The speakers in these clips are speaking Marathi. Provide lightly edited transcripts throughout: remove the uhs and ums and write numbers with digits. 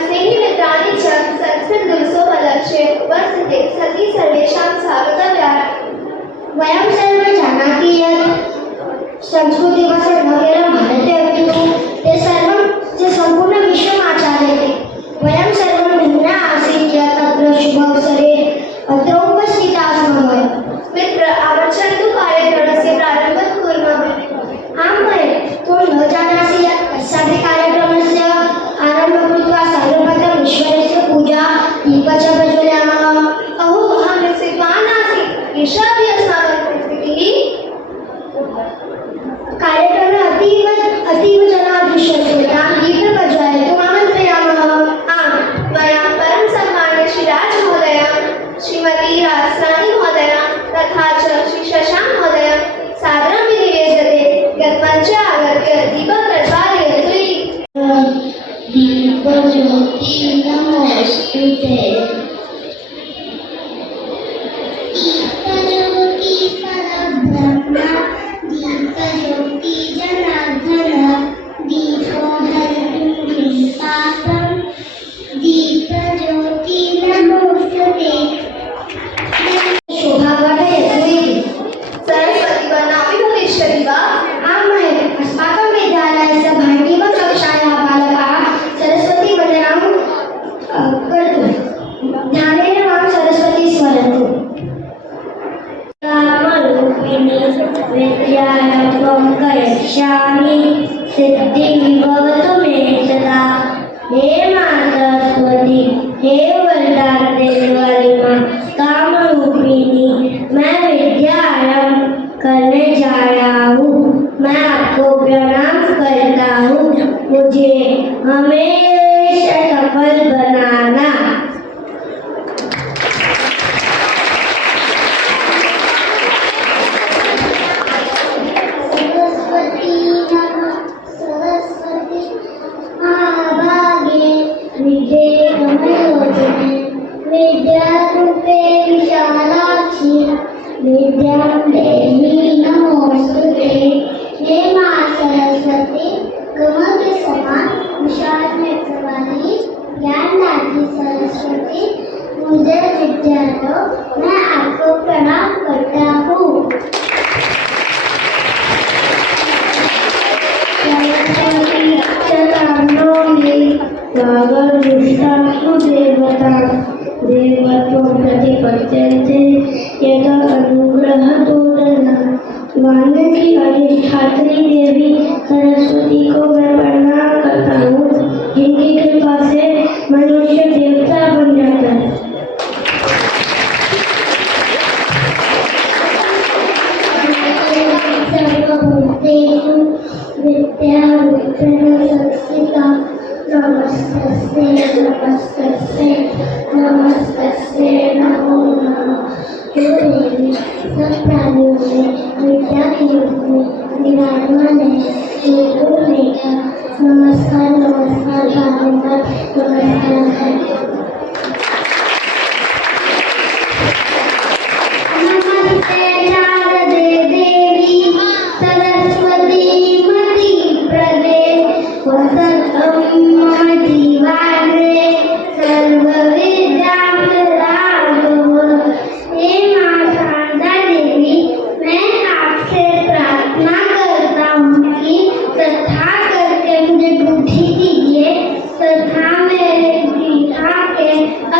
स्नेही मित्राणि च संस्कृतदिवसोपलक्ष्ये उपस्थिते सति सर्वेषां स्वागतं। वयं सर्वे जानाति यत् संस्कृतदिवसे न केवलं भारते अपितु ते सम्पूर्ण विश्वम् आचर्यते। वयं सर्वे भिन्ना आसीत् यत् अत्र शुभावसरे अत्र उपस्थिताः स्मः। मित्र, आगच्छन्तु कार्यक्रमस्य प्रारम्भं कुर्मः। आं महोदय, त्वं न जानासि यत् अस्यापि कार्यक्रमस्य आरम्भं कृत्वा सर्वप्रथमम् ईश्वरस्य पूजा दीपं च प्रज्वलयामः। अहो, अहं निश्चितवान् आसीत् एषा अपि अस्माकं संस्कृतिः। कार्यक्रमे अतीव जनाः दृश्यन्ते। तान् दीपं प्रज्वालयितुम् आमन्त्रयामः। आम्, मया परम सम्मान्य श्री राज महोदय, श्रीमती राजरानी महोदय तथा च श्री शशांक महोदय सादरं निवेद्यते यत् मञ्चे आगत्य दीपं प्रज्वालयन्तु इति। दीपज्योति नमोस्तुते। दीपज्योति परब्रह्म, दीपज्योति जनार्दन, दीपो हरतु पापं, दीपज्योति नमोस्तुते। शोभा वर्धयतु इति। सरस्वती वरदापि भविष्यति वा? आं महोदय, अस्माकं विद्यालयस्य भाण्डीपकक्षायाः बालकाः सरस्वती वन्दनं कर्तुं ध्यानेन मां सरस्वती स्मरन्तु। कामरूपिणी विद्यारम्भं करिष्यामि, सिद्धिं भवतु मे सदा। हे मां सरस्वती, हे वरदान देने वाली मां कामरूपिणी, मैं विद्या आरंभ करने जा रहा हूँ। मैं आपको प्रणाम करता हूँ। मुझे हमेशा सफल बनाना। सरस्वती नमः सरस्वती महाभागे विद्ये कमलोचने, विद्यारूपे विशालाक्षी, विद्यां देहि नमोस्तुते। हे मां सरस्वती, कमल के समान विशाल नेत्र वाली ज्ञानदात्री सरस्वती, मुझे विद्या दो। मैं आपको प्रणाम करता हूँ। सरस्वती चरणों सागर विष्णु देवता देवत्वं प्रतिपद्यन्ते यदा अनुग्रह तोड़ना। मान्य की अधिष्ठात्री देवी सरस्वती को मैं प्रणाम करता हूँ, जिनकी कृपा से मनुष्य देवता बन जाता है। सर्वभूतेषु विद्यारूपेण संस्थिता। नमस्तस्यै नमस्तस्यै नमस्तस्यै नमो नमः। हे देवी, सब प्राणियों में विद्या के रूप में विराजमान है। हे गुरुदेव, नमस्कार नमस्कार बारंबार नमस्कार है। नमस्ते शारदे देवी सरस्वती मति प्रदे, वसंतं मम जीवाग्रे सर्वविद्यां प्रदातुः। हे मां शारदा देवी, मैं आपसे प्रार्थना करता हूँ कि कथा करके मुझे बुद्धि दीजिए तथा मेरे दीक्षा के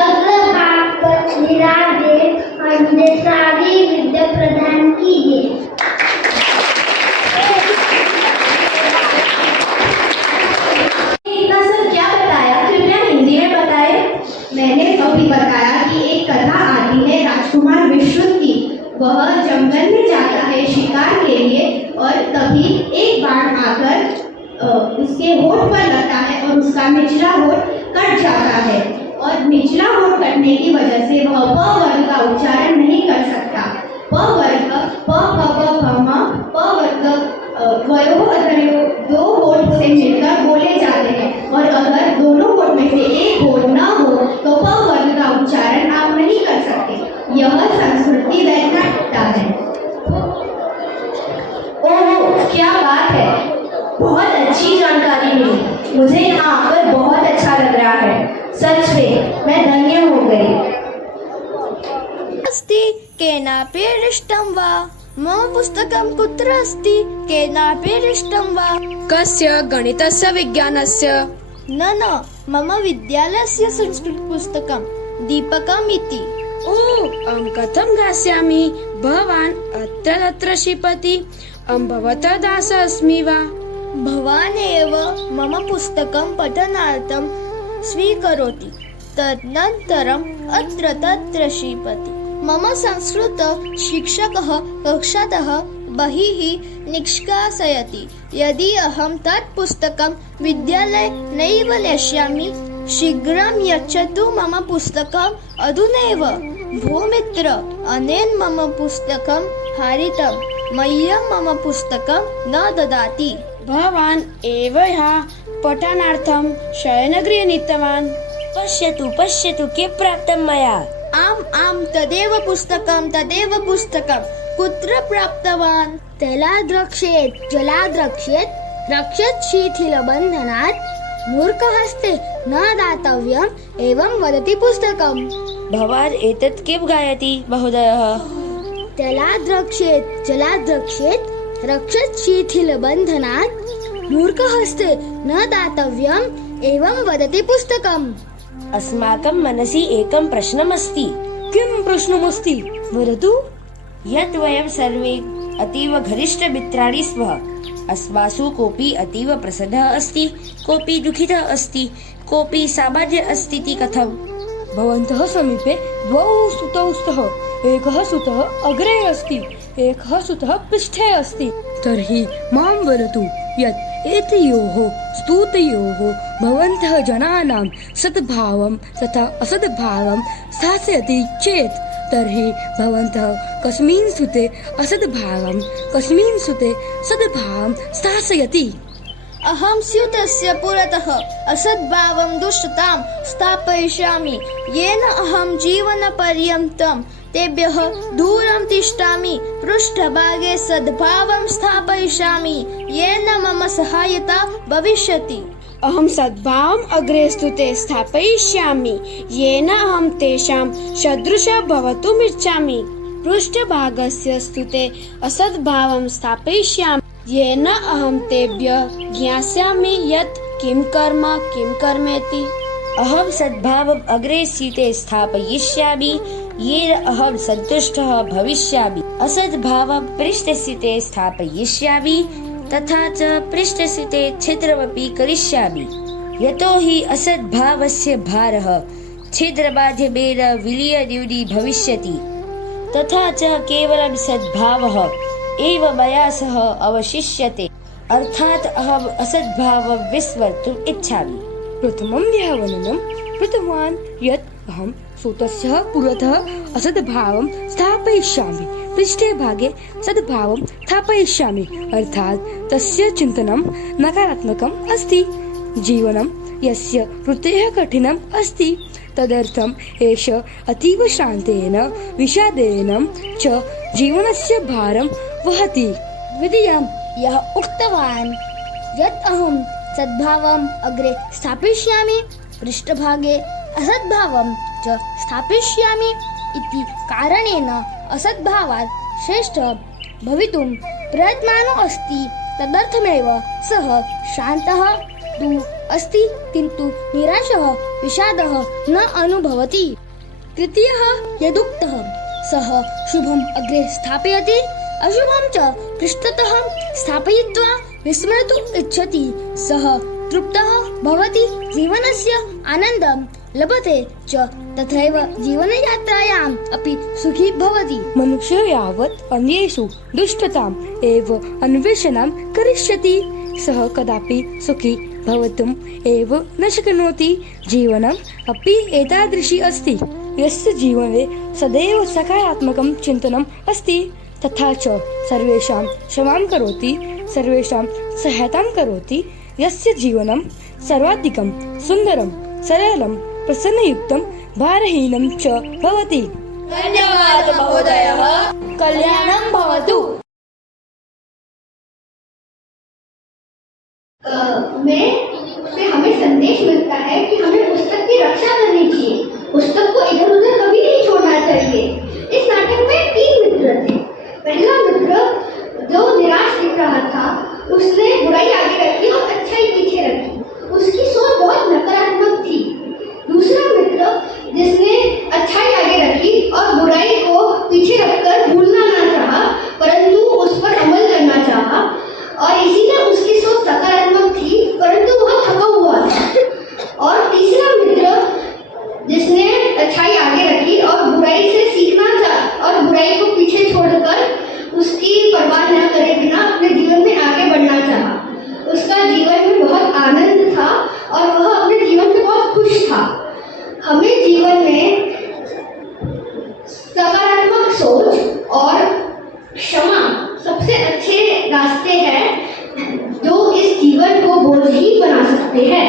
अग्रभाग पर विराजे और मुझे सारी विद्या प्रदान कीजिए। इतना सब क्या बताया? कृपया हिंदी में बताएं। मैंने अभी बताया कि एक कथा आती है राजकुमार विष्णु की। वह जंगल में जाता है शिकार के लिए और तभी एक बाण आकर उसके होठ पर लगता है और उसका निचला होठ कट जाता है और निचला होठ कटने की वजह से वह प वर्ग का उच्चारण नहीं कर सकता। प वर्ग प फ प फ म प वर्ग वयोः अधरयोः दो होठ से मिलकर बोले जाते हैं और अगर दोनों होठ में से एक होठ न हो तो प वर्ग का उच्चारण आप नहीं कर सकते। यह संस्कृति वैज्ञानिकता है। ओह, क्या बात है! बहुत अच्छी जानकारी मिली। मुझे यहाँ आकर बहुत अच्छा लग रहा है। सच में मैं धन्य हो गई। अस्ति केनापि हृष्टं वा मम पुस्तकं कुत्र अस्ति केनापि हृष्टं वा कस्य गणितस्य विज्ञानस्य न मम विद्यालयस्य संस्कृतपुस्तकं दीपकम् इति ओ अहं कथं गास्यामि भवान् अत्र तत्र क्षिपति अहं भवतः दासः अस्मि वा भवान् एव मम पुस्तकं पठनार्थं स्वीकरोति तदनन्तरम् अत्र तत्र क्षिपति मम संस्कृत शिक्षकः कक्षातः बहिः निष्कासयति यदि अहं तत् पुस्तकं विद्यालये नैव नेष्यामि शीघ्रं यच्छतु मम पुस्तकम् अधुनैव भो मित्र अनेन मम पुस्तकं हारितं मह्यं मम पुस्तकं न ददाति भवान् एव ह्यः पठनार्थं शयनगृहे नीतवान् पश्यतु किं प्राप्तं मया। आम् तदेव पुस्तकं कुत्र प्राप्तवान् तैलाद्रक्ष्येत् जलाद्रक्ष्येत् रक्षेत् शिथिलबन्धनात् मूर्खहस्ते न दातव्यम् एवं वदति पुस्तकम्। भवान् एतत् किं गायति महोदयः? तैलाद्रक्ष्येत् जलाद्रक्ष्येत् रक्षेत् शिथिलबन्धनात् मूर्खहस्ते न दातव्यम् एवं वदति पुस्तकम्। अस्माकं मनसि एकं प्रश्नमस्ति। किं प्रश्नमस्ति वदतु। यत् वयं सर्वे अतीव घनिष्ठमित्राणि स्मः, अस्मासु कोऽपि अतीव प्रसन्नः अस्ति, कोऽपि दुःखितः अस्ति, कोऽपि सामान्यः अस्ति इति कथम्? भवन्तः समीपे द्वौ सुतौ स्तः, एकः सुतः अग्रे अस्ति, एकः सुतः पृष्ठे अस्ति। तर्हि मां वदतु यत् एतयोः स्तुतयोः भवन्तः जनानां सद्भावं तथा असद्भावं स्थास्यति चेत् तर्हि भवन्तः कस्मिन् सुते असद्भावं कस्मिन् सुते सद्भावं स्थास्यति? अहं स्यूतस्य पुरतः असद्भावं दुष्टतां स्थापयिष्यामि येन अहं जीवनपर्यन्तं तेभ्यः दूरं तिष्ठामि। पृष्ठभागे सद्भावं स्थापयिष्यामि येन मम सहायता भविष्यति। अहं सद्भावम् अग्रे स्तुते स्थापयिष्यामि येन अहं तेषां सदृशः भवितुम् इच्छामि। पृष्ठभागस्य स्तुते असद्भावं स्थापयिष्यामि येन अहं तेभ्यः ज्ञास्यामि यत् किं कर्मेति। अहं सद्भावम् अग्रे स्थिते स्थापयिष्यामि येन अहं सन्तुष्टः भविष्यामि। असद्भावं पृष्ठस्थिते स्थापयिष्यामि तथा च पृष्ठस्थिते छिद्रमपि करिष्यामि। यतोहि असद्भावस्य भारः छिद्रमाध्यमेन विलीयन्यूनी भविष्यति। तथा च केवलं सद्भावः एव मया सह अवशिष्यते, अर्थात् अहम् असद्भावं विस्मर्तुम् इच्छामि। प्रथमं ध्यावनं कृतवान् यत् अहं सूतस्य पुरतः असद्भावं स्थापयिष्यामि, पृष्ठे भागे सद्भावं स्थापयिष्यामि, अर्थात् तस्य चिन्तनं नकारात्मकम् अस्ति। जीवनं यस्य हृदयः कठिनम् अस्ति तदर्थम् एष अतीव श्रान्तेन विषादेन च जीवनस्य भारं वहति। द्वितीयं यः उक्तवान् यत् अहं सद्भावम् अग्रे स्थापयिष्यामि पृष्ठभागे असद्भावं च स्थापयिष्यामि इति कारणेन असद्भावात् श्रेष्ठः भवितुं प्रयत्मानो अस्ति, तदर्थमेव सः श्रान्तः तु अस्ति किन्तु निराशः विषादः न अनुभवति। तृतीयः यदुक्तः सः शुभम् अग्रे स्थापयति अशुभं च पृष्ठतः स्थापयित्वा विस्मर्तुम् इच्छति, सः तृप्तः भवति, जीवनस्य आनन्दं लभते च तथैव जीवनयात्रायाम् अपि सुखी भवति। मनुष्यो यावत् अन्येषु दुष्टताम् एव अन्वेषणं करिष्यति सः कदापि सुखी भवितुम् एव न शक्नोति। जीवनम् अपि एतादृशी अस्ति यस्य जीवने सदैव सकारात्मकं चिन्तनम् अस्ति, तथा च सर्वेषां क्षमां करोति, सर्वेषां सहायतां करोति, यस्य जीवनं सर्वाधिकं सुन्दरं सरलं प्रसन्नयुक्तं भारहीनं च भवति। धन्यवाद महोदयः। कल्याणं भवतु। में हमें संदेश मिलता है कि हमें पुस्तक की रक्षा करनी चाहिए, पुस्तक को इधर उधर कभी नहीं छोड़ना चाहिए। इस नाटक में 3 मित्र थे। पहला मित्र जो निराश दिख रहा था, उसने बुराई आगे रखी और अच्छाई पीछे रखी। उसकी सोच बहुत नकारात्मक थी। दूसरा मित्र जिसने अच्छाई आगे रखी और बुराई को पीछे रखकर भूलना ना चाहा, परंतु उस पर अमल करना चाहा, और इसीलिए उसकी सोच सकारात्मक थी, परंतु वह थका हुआ था। और तीसरा मित्र जिसने अच्छाई आगे रखी और बुराई से सीखना चाहा और बुराई को पीछे छोड़कर उसकी परवाह न करे बिना अपने जीवन में आगे बढ़ना चाहा। उसका जीवन में बहुत आनंद था और वह अपने जीवन से बहुत खुश था। हमें जीवन में सकारात्मक सोच और क्षमा सबसे अच्छे रास्ते हैं जो इस जीवन को बोझिल बना सकते हैं।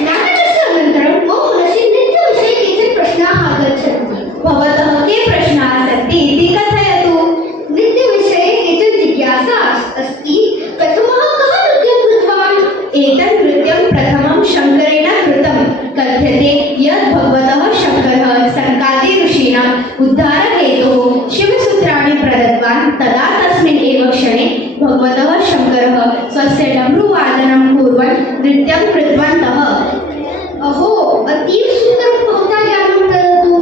नाटकस्य अनन्तरं मम मनसि नृत्यविषये केचन प्रश्नाः आगच्छन्ति। भवतः के प्रश्नाः सन्ति इति कथयतु। नृत्यविषये केचन जिज्ञासा अस्ति। प्रथमः कः नृत्यं कृतवान्? एतत् नृत्यं प्रथमं शङ्करेण कृतं। कथ्यते यत् भगवतः शङ्करः सनकादि ऋषीणाम् उद्धारहेतोः शिवसूत्राणि प्रदत्तवान्। तदा तस्मिन् एव क्षणे भगवतः शङ्करः स्वस्य डमरुवादनं कुर्वन् नृत्यं कृतवन्तः। अहो, अतीव सुन्दरं भवता ज्ञानं ददातु।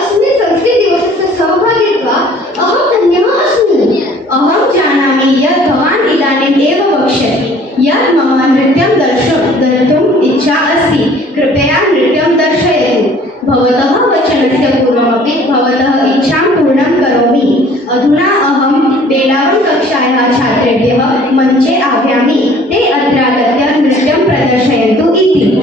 अस्मिन् संस्कृतदिवसस्य सहभागित्वा अहं धन्यः अस्मि। अहं जानामि यत् भवान् इदानीम् एव वक्ष्यति यत् मम नृत्यं द्रष्टुम् इच्छा अस्ति। कृपया नृत्यं दर्शयतु। भवतः वचनस्य पूर्वमपि भवतः इच्छां पूर्णं करोमि। अधुना अहं बेलावन् कक्षायाः छात्रेभ्यः मञ्चे आह्वयामि। ते अत्र आगत्य नृत्यं प्रदर्शयन्तु इति।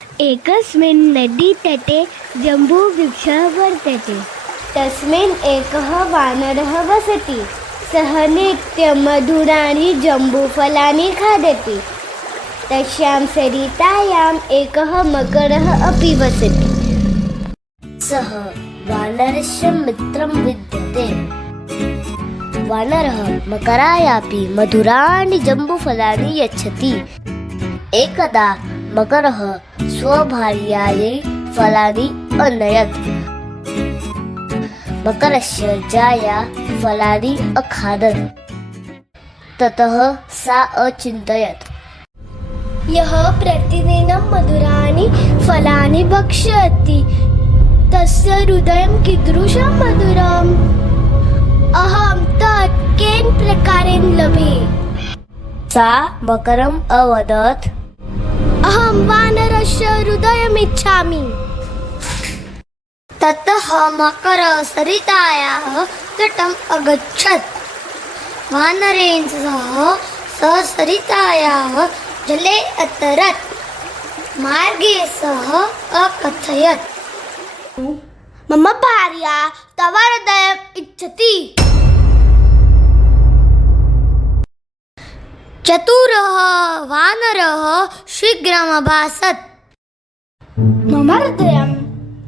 एकस्मिन् नदीतटे जम्बूवृक्षः वर्तते तस्मिन् एकः वानरः वसति सः नित्यं मधुराणि जम्बूफलानि खादति तस्यां सरितायाम् एकः मकरः अपि वसति सः वानरस्य मित्रं विद्यते वानरः मकरायापि मधुराणि जम्बूफलानि यच्छति एकदा मकरः स्वभार्यायै फलानि अनयत् मकरस्य जाया फलानि अखादत् ततः सा अचिन्तयत् यः प्रतिदिनं मधुराणि फलानि भक्षति तस्य हृदयं कीदृशं मधुरम् अहं तत् केन प्रकारेण लभे सा मकरम् अवदत् अहं वानरस्य हृदयमिच्छामि ततः मकरः सरितायाः तटम् अगच्छत् वानरेण सह सरितायाः जले अतरत् मार्गे सः अकथयत् मम भार्या तव हृदयम् इच्छति चतुरः वानरः शीघ्रम् अभाषत मम हृदयं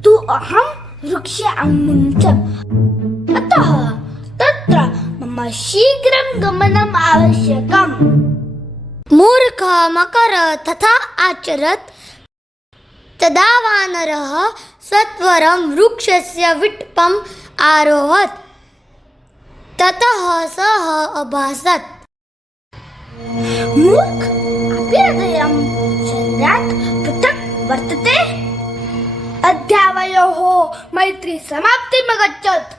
तु अहं वृक्षे अमुञ्चत् अतः तत्र मम शीघ्रं गमनम् आवश्यकम् मूर्खः मकरः तथा आचरत् तदा वानरः सत्वरं वृक्षस्य विट्पम् आरोहत् ततः सः अभाषत मूर्ख अपि हृदयं शरीरात् पृथक् वर्तते अद्यावयोः मैत्री समाप्तिम् अगच्छत्